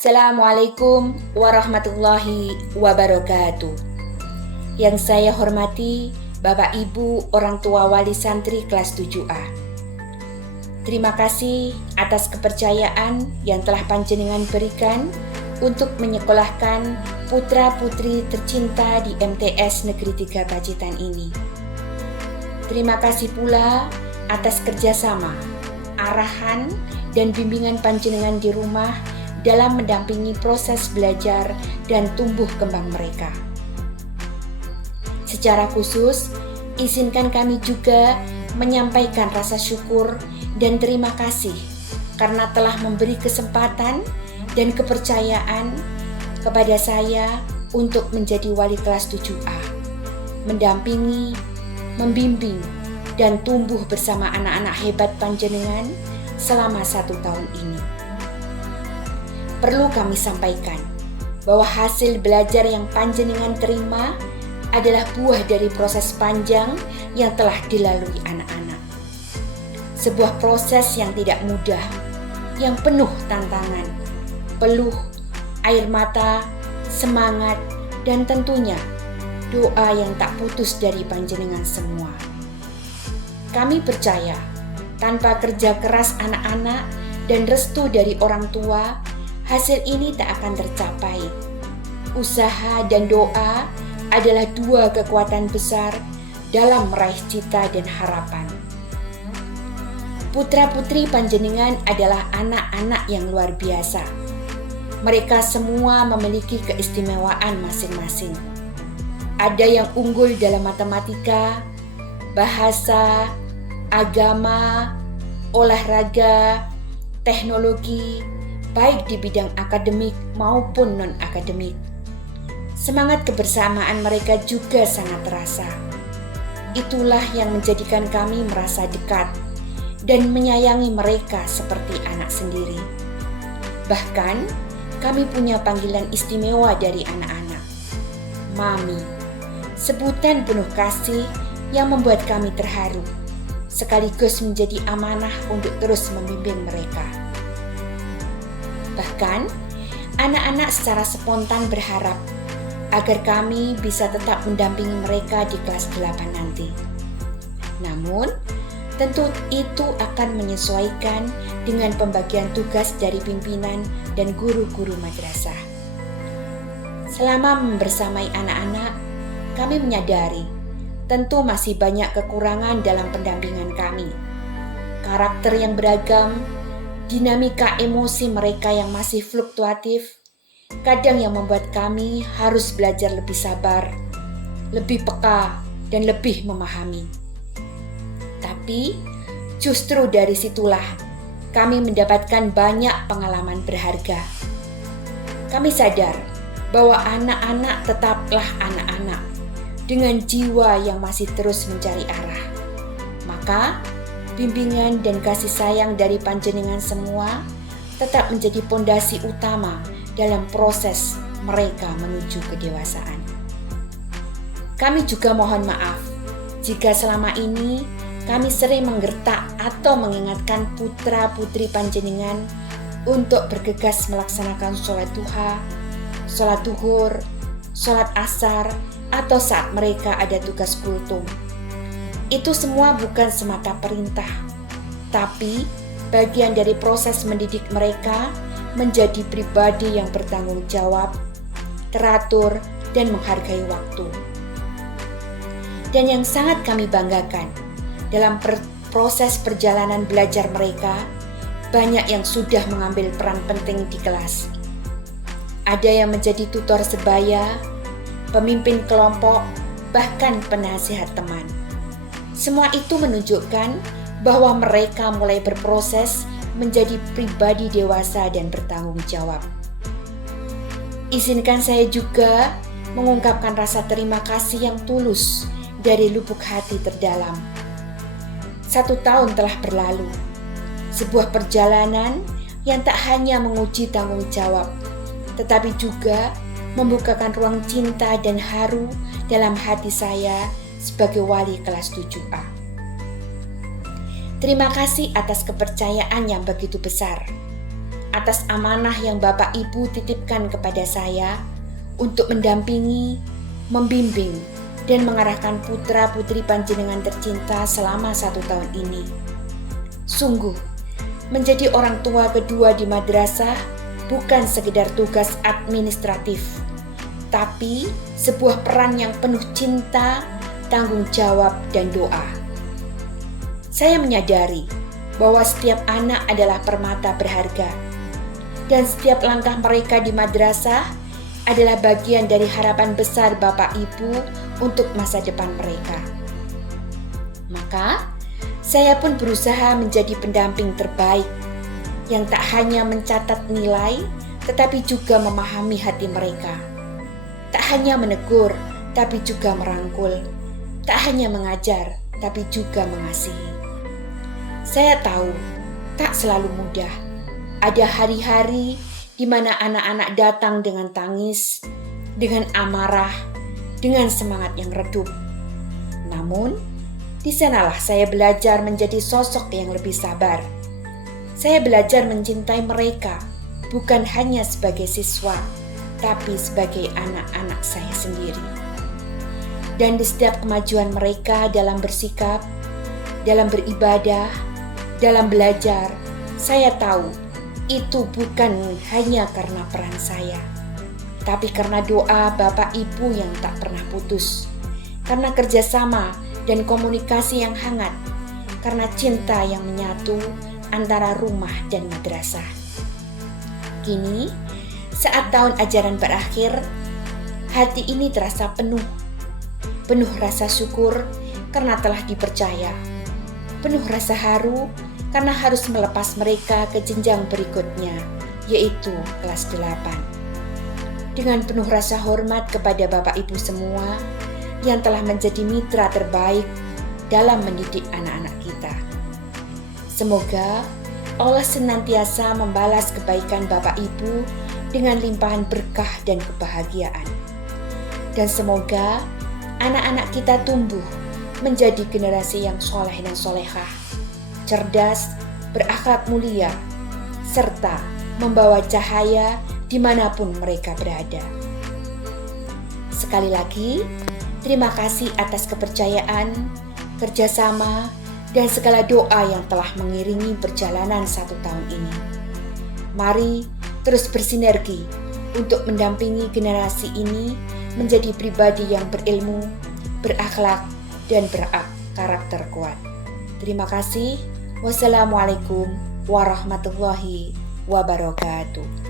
Assalamualaikum warahmatullahi wabarakatuh. Yang saya hormati Bapak Ibu orang tua wali santri kelas 7A. Terima kasih atas kepercayaan yang telah panjenengan berikan untuk menyekolahkan putra-putri tercinta di MTS Negeri 3 Pacitan ini. Terima kasih pula atas kerjasama, arahan, dan bimbingan panjenengan di rumah dalam mendampingi proses belajar dan tumbuh kembang mereka. Secara khusus, izinkan kami juga menyampaikan rasa syukur dan terima kasih karena telah memberi kesempatan dan kepercayaan kepada saya untuk menjadi wali kelas 7A, mendampingi, membimbing, dan tumbuh bersama anak-anak hebat panjenengan selama 1 tahun ini. Perlu kami sampaikan bahwa hasil belajar yang panjenengan terima adalah buah dari proses panjang yang telah dilalui anak-anak. Sebuah proses yang tidak mudah, yang penuh tantangan, peluh, air mata, semangat, dan tentunya doa yang tak putus dari panjenengan semua. Kami percaya, tanpa kerja keras anak-anak dan restu dari orang tua, hasil ini tak akan tercapai. Usaha dan doa adalah dua kekuatan besar dalam meraih cita dan harapan. Putra-putri panjenengan adalah anak-anak yang luar biasa. Mereka semua memiliki keistimewaan masing-masing. Ada yang unggul dalam matematika, bahasa, agama, olahraga, teknologi, baik di bidang akademik maupun non-akademik. Semangat kebersamaan mereka juga sangat terasa. Itulah yang menjadikan kami merasa dekat dan menyayangi mereka seperti anak sendiri. Bahkan, kami punya panggilan istimewa dari anak-anak. Mami, sebutan penuh kasih yang membuat kami terharu, sekaligus menjadi amanah untuk terus membimbing mereka. Bahkan, anak-anak secara spontan berharap agar kami bisa tetap mendampingi mereka di kelas 8 nanti. Namun, tentu itu akan menyesuaikan dengan pembagian tugas dari pimpinan dan guru-guru madrasah. Selama membersamai anak-anak, kami menyadari tentu masih banyak kekurangan dalam pendampingan kami. Karakter yang beragam, dinamika emosi mereka yang masih fluktuatif, kadang yang membuat kami harus belajar lebih sabar, lebih peka, dan lebih memahami. Tapi, justru dari situlah kami mendapatkan banyak pengalaman berharga. Kami sadar bahwa anak-anak tetaplah anak-anak dengan jiwa yang masih terus mencari arah. Maka, bimbingan dan kasih sayang dari panjenengan semua tetap menjadi pondasi utama dalam proses mereka menuju kedewasaan. Kami juga mohon maaf jika selama ini kami sering menggertak atau mengingatkan putra-putri panjenengan untuk bergegas melaksanakan sholat duha, sholat duhur, sholat asar, atau saat mereka ada tugas kultum. Itu semua bukan semata perintah, tapi bagian dari proses mendidik mereka menjadi pribadi yang bertanggung jawab, teratur, dan menghargai waktu. Dan yang sangat kami banggakan, dalam proses perjalanan belajar mereka, banyak yang sudah mengambil peran penting di kelas. Ada yang menjadi tutor sebaya, pemimpin kelompok, bahkan penasihat teman. Semua itu menunjukkan bahwa mereka mulai berproses menjadi pribadi dewasa dan bertanggung jawab. Izinkan saya juga mengungkapkan rasa terima kasih yang tulus dari lubuk hati terdalam. 1 tahun telah berlalu, sebuah perjalanan yang tak hanya menguji tanggung jawab, tetapi juga membukakan ruang cinta dan haru dalam hati saya sebagai wali kelas 7A. Terima kasih atas kepercayaan yang begitu besar. atas amanah yang Bapak Ibu titipkan kepada saya untuk mendampingi, membimbing, dan mengarahkan putra-putri panjenengan tercinta selama 1 tahun ini. Sungguh, menjadi orang tua kedua di madrasah bukan sekedar tugas administratif, tapi sebuah peran yang penuh cinta, tanggung jawab, dan doa. Saya menyadari bahwa setiap anak adalah permata berharga, dan setiap langkah mereka di madrasah adalah bagian dari harapan besar Bapak Ibu untuk masa depan mereka. Maka, saya pun berusaha menjadi pendamping terbaik yang tak hanya mencatat nilai, tetapi juga memahami hati mereka. Tak hanya menegur, tapi juga merangkul. Tak hanya mengajar, tapi juga mengasihi. Saya tahu, tak selalu mudah. Ada hari-hari di mana anak-anak datang dengan tangis, dengan amarah, dengan semangat yang redup. Namun, di sanalah saya belajar menjadi sosok yang lebih sabar. Saya belajar mencintai mereka, bukan hanya sebagai siswa, tapi sebagai anak-anak saya sendiri. Dan di setiap kemajuan mereka dalam bersikap, dalam beribadah, dalam belajar, saya tahu itu bukan hanya karena peran saya, tapi karena doa Bapak Ibu yang tak pernah putus, karena kerjasama dan komunikasi yang hangat, karena cinta yang menyatu antara rumah dan madrasah. Kini, saat tahun ajaran berakhir, hati ini terasa penuh rasa syukur karena telah dipercaya, penuh rasa haru karena harus melepas mereka ke jenjang berikutnya, yaitu kelas 8. Dengan penuh rasa hormat kepada Bapak Ibu semua yang telah menjadi mitra terbaik dalam mendidik anak-anak kita. Semoga Allah senantiasa membalas kebaikan Bapak Ibu dengan limpahan berkah dan kebahagiaan. Dan semoga anak-anak kita tumbuh menjadi generasi yang soleh dan solehah, cerdas, berakhlak mulia, serta membawa cahaya dimanapun mereka berada. Sekali lagi, terima kasih atas kepercayaan, kerjasama, dan segala doa yang telah mengiringi perjalanan 1 tahun ini. Mari terus bersinergi untuk mendampingi generasi ini menjadi pribadi yang berilmu, berakhlak, dan berkarakter kuat. Terima kasih. Wassalamualaikum warahmatullahi wabarakatuh.